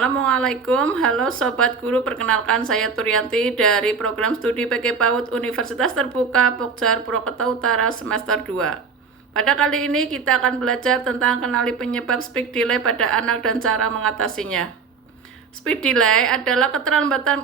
Assalamualaikum, halo Sobat Guru, perkenalkan saya Turyanti dari program studi PG PAUD Universitas Terbuka Pokjar Purwokerto Utara semester 2. Pada kali ini kita akan belajar tentang kenali penyebab speech delay pada anak dan cara mengatasinya. Speech delay adalah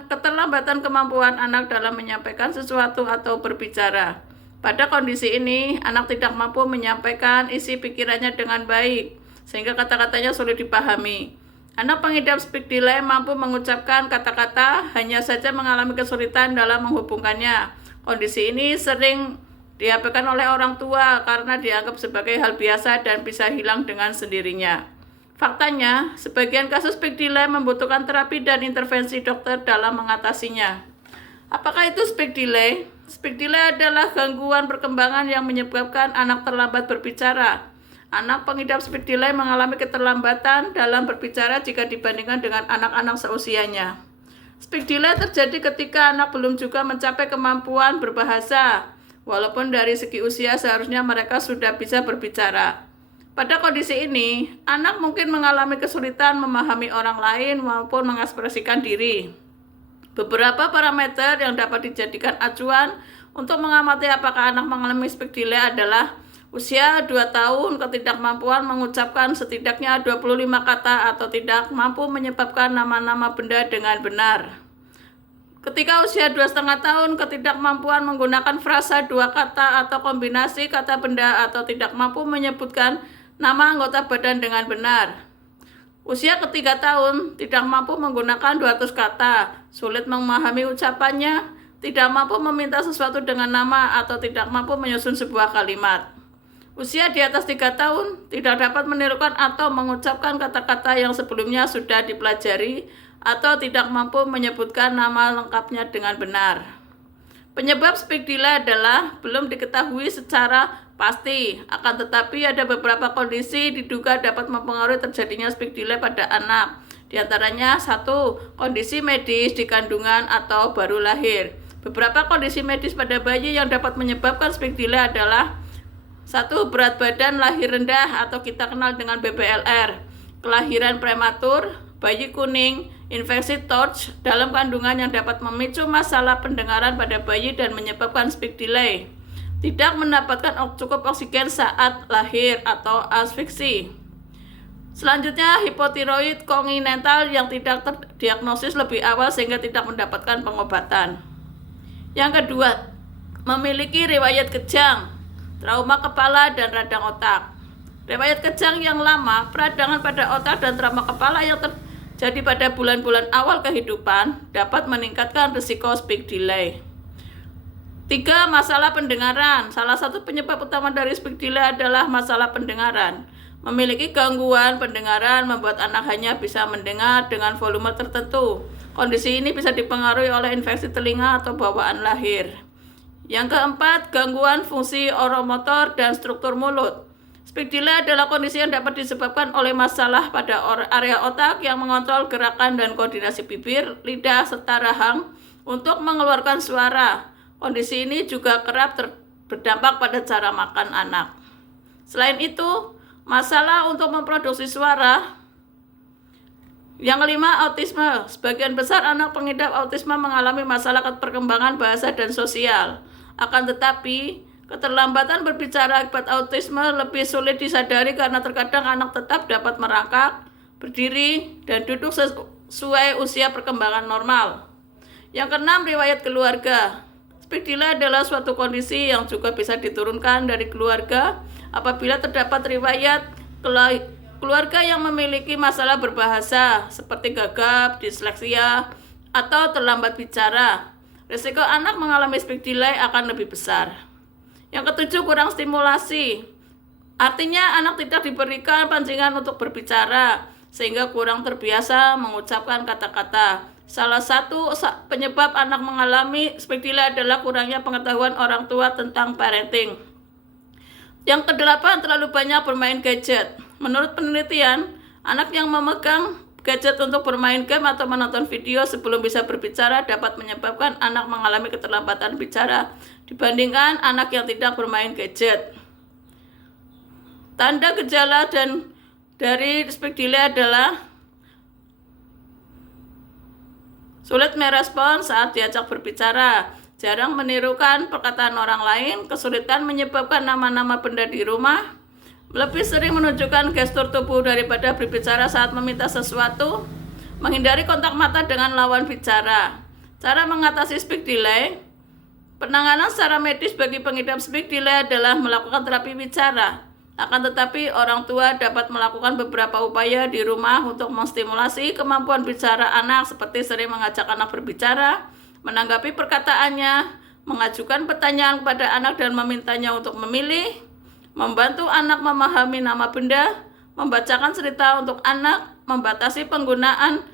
keterlambatan kemampuan anak dalam menyampaikan sesuatu atau berbicara. Pada kondisi ini, anak tidak mampu menyampaikan isi pikirannya dengan baik, sehingga kata-katanya sulit dipahami. Anak pengidap speech delay mampu mengucapkan kata-kata, hanya saja mengalami kesulitan dalam menghubungkannya. Kondisi ini sering diabaikan oleh orang tua karena dianggap sebagai hal biasa dan bisa hilang dengan sendirinya. Faktanya, sebagian kasus speech delay membutuhkan terapi dan intervensi dokter dalam mengatasinya. Apakah itu speech delay? Speech delay adalah gangguan perkembangan yang menyebabkan anak terlambat berbicara. Anak pengidap speech delay mengalami keterlambatan dalam berbicara jika dibandingkan dengan anak-anak seusianya. Speech delay terjadi ketika anak belum juga mencapai kemampuan berbahasa, walaupun dari segi usia seharusnya mereka sudah bisa berbicara. Pada kondisi ini, anak mungkin mengalami kesulitan memahami orang lain maupun mengekspresikan diri. Beberapa parameter yang dapat dijadikan acuan untuk mengamati apakah anak mengalami speech delay adalah usia 2 tahun, ketidakmampuan mengucapkan setidaknya 25 kata atau tidak mampu menyebabkan nama-nama benda dengan benar. Ketika usia 2,5 tahun, ketidakmampuan menggunakan frasa 2 kata atau kombinasi kata benda atau tidak mampu menyebutkan nama anggota badan dengan benar. Usia ke-3 tahun, tidak mampu menggunakan 200 kata, sulit memahami ucapannya, tidak mampu meminta sesuatu dengan nama atau tidak mampu menyusun sebuah kalimat. Usia di atas 3 tahun, tidak dapat menirukan atau mengucapkan kata-kata yang sebelumnya sudah dipelajari atau tidak mampu menyebutkan nama lengkapnya dengan benar. Penyebab speech delay adalah belum diketahui secara pasti, akan tetapi ada beberapa kondisi diduga dapat mempengaruhi terjadinya speech delay pada anak. Di antaranya 1. Kondisi medis di kandungan atau baru lahir. Beberapa kondisi medis pada bayi yang dapat menyebabkan speech delay adalah 1. Berat badan lahir rendah atau kita kenal dengan BBLR, kelahiran prematur, bayi kuning, infeksi TORCH dalam kandungan yang dapat memicu masalah pendengaran pada bayi dan menyebabkan speech delay, tidak mendapatkan cukup oksigen saat lahir atau asfiksi. Selanjutnya, hipotiroid kongenital yang tidak terdiagnosis lebih awal sehingga tidak mendapatkan pengobatan. Yang kedua, memiliki riwayat kejang, trauma kepala dan radang otak. Riwayat kejang yang lama, peradangan pada otak dan trauma kepala yang terjadi pada bulan-bulan awal kehidupan dapat meningkatkan risiko speech delay. 3. Masalah pendengaran. Salah satu penyebab utama dari speech delay adalah masalah pendengaran. Memiliki gangguan pendengaran membuat anak hanya bisa mendengar dengan volume tertentu. Kondisi ini bisa dipengaruhi oleh infeksi telinga atau bawaan lahir. Yang keempat, gangguan fungsi oromotor dan struktur mulut. Speech delay adalah kondisi yang dapat disebabkan oleh masalah pada area otak yang mengontrol gerakan dan koordinasi bibir, lidah, serta rahang untuk mengeluarkan suara. Kondisi ini juga kerap berdampak pada cara makan anak. Selain itu, masalah untuk memproduksi suara. Yang kelima, autisme. Sebagian besar anak pengidap autisme mengalami masalah perkembangan bahasa dan sosial. Akan tetapi, keterlambatan berbicara akibat autisme lebih sulit disadari karena terkadang anak tetap dapat merangkak, berdiri, dan duduk sesuai usia perkembangan normal. Yang keenam, riwayat keluarga. Speech delay adalah suatu kondisi yang juga bisa diturunkan dari keluarga apabila terdapat riwayat keluarga yang memiliki masalah berbahasa seperti gagap, disleksia, atau terlambat bicara. Risiko anak mengalami speech delay akan lebih besar. Yang ketujuh, kurang stimulasi. Artinya anak tidak diberikan pancingan untuk berbicara, sehingga kurang terbiasa mengucapkan kata-kata. Salah satu penyebab anak mengalami speech delay adalah kurangnya pengetahuan orang tua tentang parenting. Yang kedelapan, terlalu banyak bermain gadget. Menurut penelitian, anak yang memegang gadget untuk bermain game atau menonton video sebelum bisa berbicara dapat menyebabkan anak mengalami keterlambatan bicara dibandingkan anak yang tidak bermain gadget. Tanda gejala dari speech delay adalah sulit merespon saat diajak berbicara, jarang menirukan perkataan orang lain, kesulitan menyebabkan nama-nama benda di rumah, lebih sering menunjukkan gestur tubuh daripada berbicara saat meminta sesuatu, menghindari kontak mata dengan lawan bicara. Cara mengatasi speech delay. Penanganan secara medis bagi pengidap speech delay adalah melakukan terapi bicara. Akan tetapi, orang tua dapat melakukan beberapa upaya di rumah untuk menstimulasi kemampuan bicara anak, seperti sering mengajak anak berbicara, menanggapi perkataannya, mengajukan pertanyaan kepada anak dan memintanya untuk memilih, membantu anak memahami nama benda, membacakan cerita untuk anak, membatasi penggunaan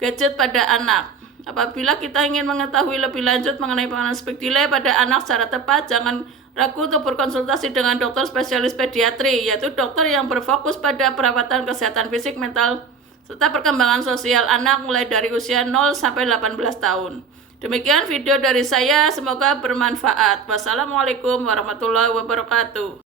gadget pada anak. Apabila kita ingin mengetahui lebih lanjut mengenai penanganan speech delay pada anak secara tepat, jangan ragu untuk berkonsultasi dengan dokter spesialis pediatri, yaitu dokter yang berfokus pada perawatan kesehatan fisik, mental, serta perkembangan sosial anak mulai dari usia 0 sampai 18 tahun. Demikian video dari saya, semoga bermanfaat. Wassalamualaikum warahmatullahi wabarakatuh.